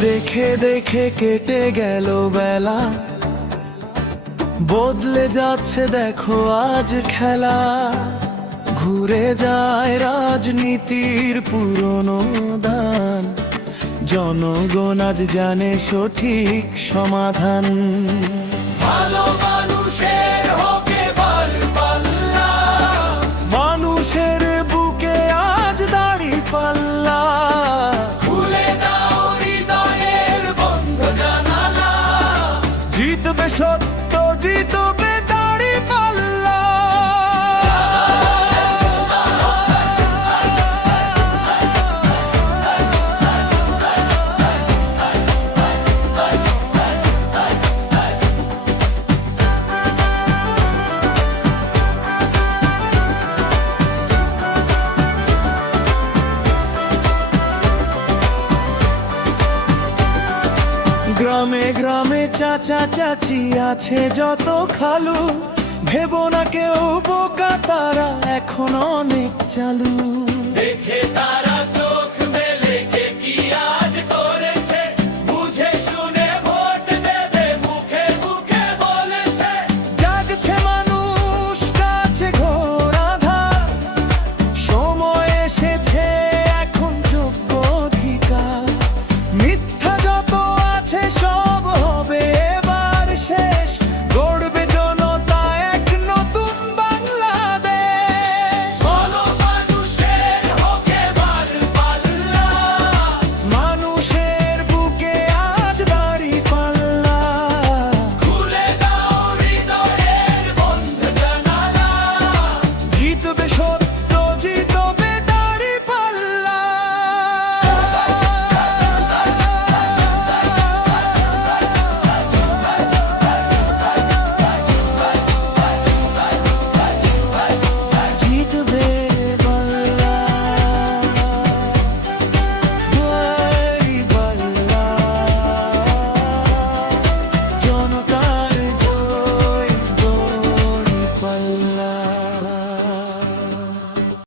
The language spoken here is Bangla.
দেখে দেখে কেটে গেল বেলা, বদলে যাচ্ছে দেখো আজ খেলা। ঘুরে যায় রাজনীতির পুরনো দান, জনগণ আজ জানে সঠিক সমাধান। ভালো মানুষের হোক এবার পাল্লা, মানুষের বুকে আজ দাড়ি পাল্লা। খুলে দাও হৃদয়ের বন্ধ জানালা, জিতবে সত্য, জিতবে দাড়ি পাল্লা। গ্রামে গ্রামে চাচা চাচি আছে যত খালু, ভেবো না কেউ বোকা, তারা এখন অনেক চালু। দেখে তারা